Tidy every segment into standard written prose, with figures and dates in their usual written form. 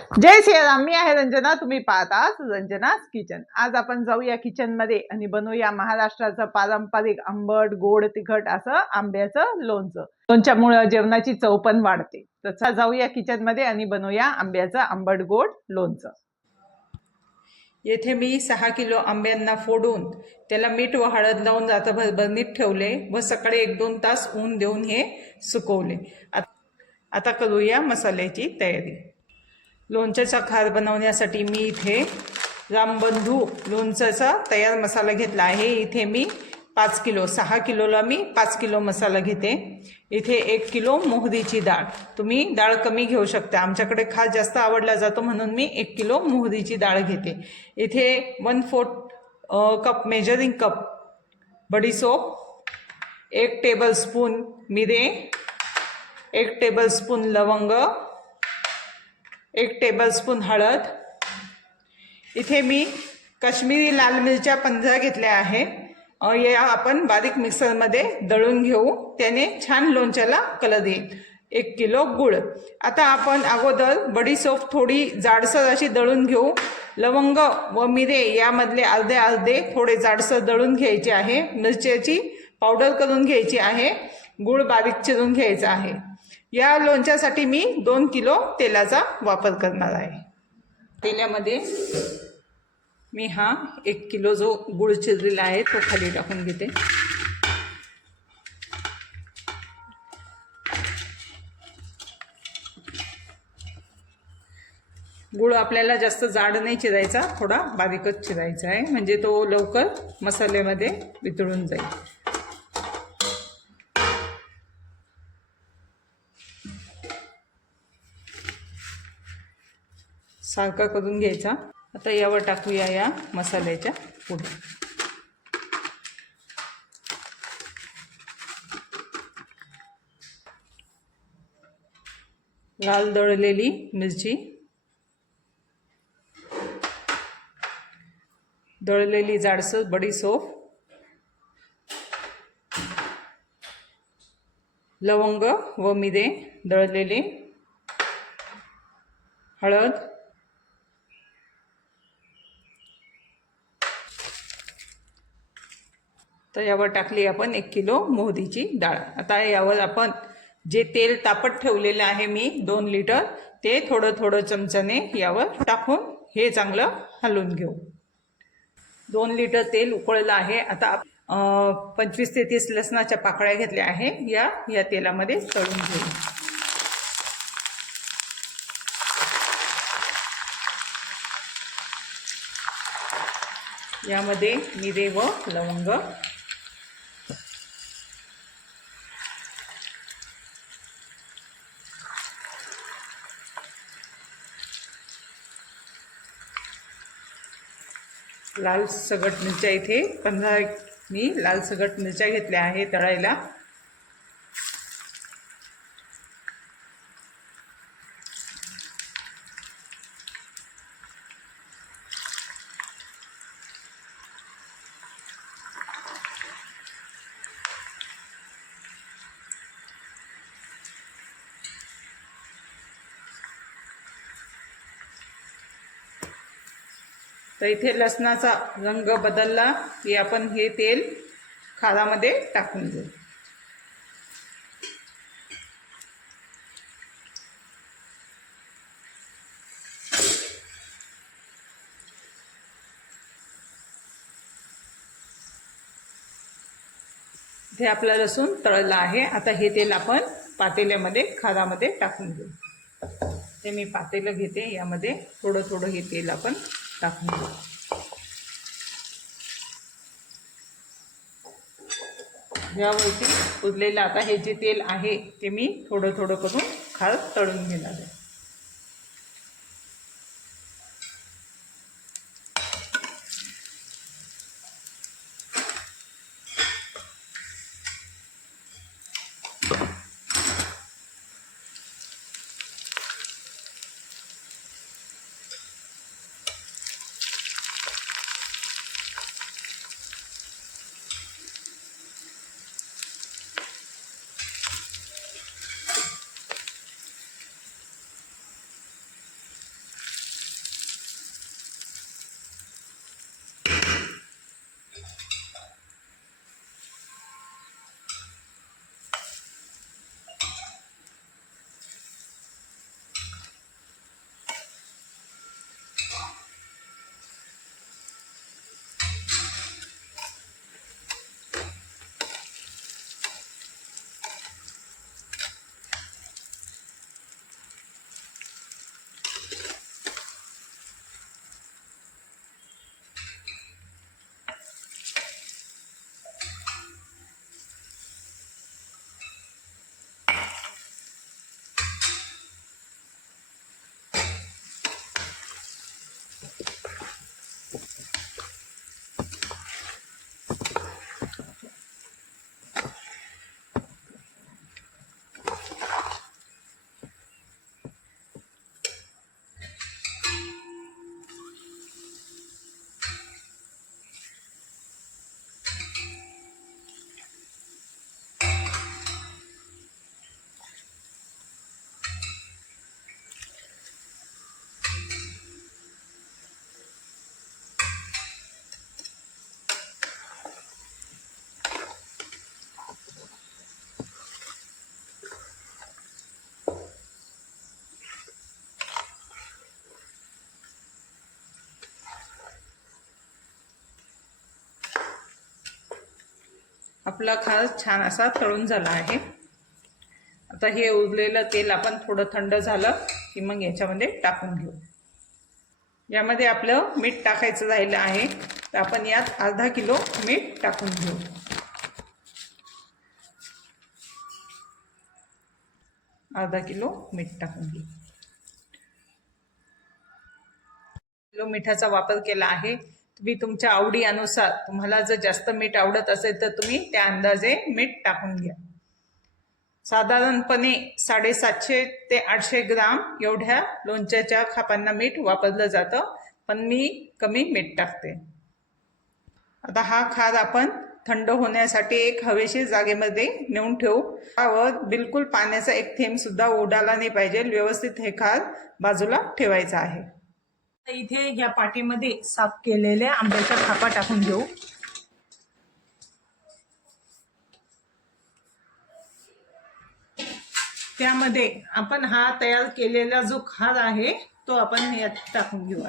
जय श्रीराम. मी आहे रंजना. तुम्ही पाहतात रंजनास किचन. आज आपण जाऊया किचन मध्ये आणि बनवूया महाराष्ट्राचं पारंपरिक आंबट गोड तिखट असं आंब्याचं लोणचं. लोणच्यामुळे जेवणाची चव पण वाढते. तर जाऊया किचन मध्ये आणि बनवूया आंब्याचं आंबट गोड लोणचं. येथे मी 6 किलो आंब्यांना फोडून त्याला मीठ व हळद लावून रात्रभर बरणीत ठेवले व सकाळी 1-2 तास ऊन देऊन हे सुकवले. आता करूया मसाल्याची तयारी. लोणच्याचा खार बनवण्यासाठी मी इथे रामबंधू लोणच्याचा तयार मसाला घेतला आहे. इथे मी 5 किलो 6 किलोला मी 5 किलो मसाला घेते. इथे 1 किलो मोहरीची डाळ. तुम्ही डाळ कमी घेऊ शकता. आमच्याकडे खार जास्त आवडला जातो म्हणून मी 1 किलो मोहरीची डाळ घेते. इथे 1/4 कप मेजरिंग कप बडीशोप, 1 टेबलस्पून मिरे, 1 टेबलस्पून लवंग, 1 टेबलस्पून हळद. इथे मी काश्मीरी लाल मिरच्या 15 घेतल्या आहे. या आपण बारीक मिक्सरमध्ये दळून घेऊ, त्याने छान लोणच्याला कलर येईल. 1 किलो गूळ. आता आपण अगोदर बडीशोप थोडी जाडसर अशी दळून घेऊ. लवंग व मिरे यामधले अर्धे थोडे जाडसर दळून घ्यायचे आहे. मिरच्याची पावडर करून घ्यायची आहे. गूळ बारीक चिरून घ्यायचा आहे. या लोणच्यासाठी मी 2 किलो तेलाचा वापर करणार आहे. तेलामध्ये मी हा 1 किलो जो गूळ चिरलेला आहे तो खाली टाकून घेते. गूळ आपल्याला जास्त जाड नाही चिरायचा, थोडा बारीकच चिरायचा आहे, म्हणजे तो लवकर मसाल्यामध्ये वितळून जाईल. सारखा करून घ्यायचा. आता यावर टाकूया या मसाल्याच्या पुढे. लाल दळलेली मिरची, दळलेली जाडसर बडीशोप, लवंग व मिरे दळलेले, हळद, तर यावर टाकली आपण 1 किलो मोहरीची डाळ. आता यावर आपण जे तेल तापत ठेवलेलं आहे मी 2 लिटर, ते थोडं चमच्याने यावर टाकून हे चांगलं हलवून घेऊ. 2 लिटर तेल उकळलं आहे. आता 25 ते 30 लसणाच्या पाकळ्या घेतल्या आहे. या तेलामध्ये तळून घेऊ. यामध्ये मिरे व लवंग, लाल सगट मिरच्या, इथे 15 मी लाल सगट मिरच्या घेतल्या आहे तळायला. तर इथे लसणाचा रंग बदलला की आपण हे तेल खारामध्ये टाकून देऊ. इथे आपला लसूण तळला आहे. आता हे तेल आपण पातेल्यामध्ये खारामध्ये टाकून देऊ. ते मी पातेलं घेते. यामध्ये थोडं हे तेल आपण टाकून देऊ. यावरती उरलेलं आता हे जे तेल आहे ते मी थोडं करून खार तळून घेणार आहे. आपला खास छान असा तळून झाला आहे. आता हे उरलेलं तेल आपण थोडं थंड झालं की मग याच्यामध्ये टाकून घेऊ. यामध्ये आपलं मीठ टाकायचं राहिलं आहे, तर आपण यात अर्धा किलो मीठ टाकून घेऊ. अर्धा किलो मीठ टाकून घेऊ. किलो मिठाचा वापर केला आहे. तुम्ही तुमच्या आवडी अनुसार, तुम्हाला जर जास्त मीठ आवडत असेल तर तुम्ही त्या अंदाजे मीठ टाकून घ्या. साधारणपणे 750 ते 800 ग्राम एवढ्या लोणच्याच्या खापांना मीठ वापरलं जातं, पण मी कमी मीठ टाकते. आता हा खार आपण थंड होण्यासाठी एक हवेशीर जागेमध्ये नेऊन ठेवू. त्यावर बिलकुल पाण्याचा एक थेंब सुद्धा उडाला नाही पाहिजे. व्यवस्थित हे खार बाजूला ठेवायचं आहे. इथे या पाटीमध्ये साफ केलेल्या आंब्याच्या खापा टाकून घेऊ. त्यामध्ये आपण हा तयार केलेला जो खार आहे तो आपण यात टाकून घेऊ.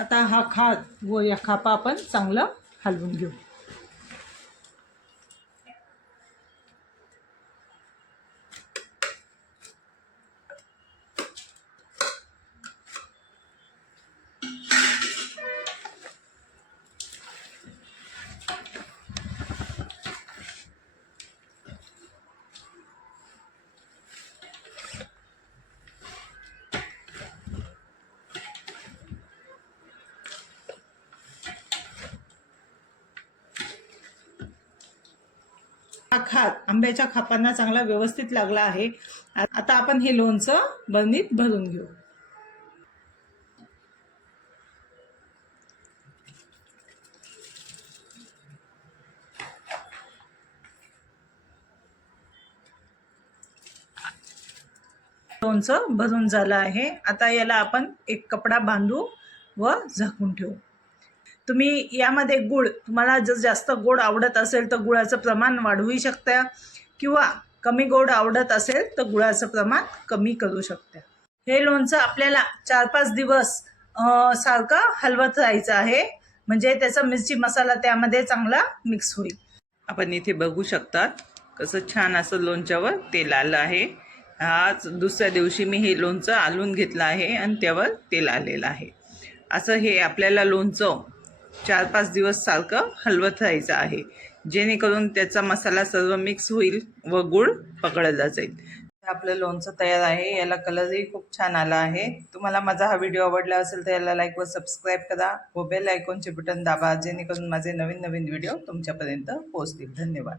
आता हा खार व या खापा आपण चांगलं हलवून घेऊ. हा खार आंब्याच्या खापांना चांगला व्यवस्थित लागला आहे. आता आपण हे लोणचं बरणीत भरून घेऊ. लोणचं भरून झालं आहे. आता याला आपण एक कपडा बांधू व झाकून ठेवू. तुम्ही यामध्ये गुळ, तुम्हाला जर जास्त गोड आवडत असेल तर गुळाचं प्रमाण वाढवू शकता, किंवा कमी गोड आवडत असेल तर गुळाचं प्रमाण कमी करू शकता. हे लोणचं आपल्याला 4-5 दिवस सारखं हलवत राहायचं आहे, म्हणजे त्याचा मिरची मसाला त्यामध्ये चांगला मिक्स होईल. आपण इथे बघू शकता कसं छान असं लोणच्यावर तेल आलं आहे. आज दुसऱ्या दिवशी मी हे लोणचं आलून घेतलं आहे आणि त्यावर तेल आलेलं आहे. असं हे आपल्याला लोणचं 4-5 दिवस सारखं हलवत राहायचं आहे, जेणेकरून त्याचा मसाला सर्व मिक्स होईल व गूळ पकडला जाईल. आपलं लोणचं तयार आहे. याला कलरही खूप छान आला आहे. तुम्हाला माझा हा व्हिडिओ आवडला असेल तर याला लाईक व सबस्क्राईब करा व बेल आयकॉनचे बटन दाबा, जेणेकरून माझे नवीन नवीन व्हिडिओ तुमच्यापर्यंत पोहोचतील. धन्यवाद.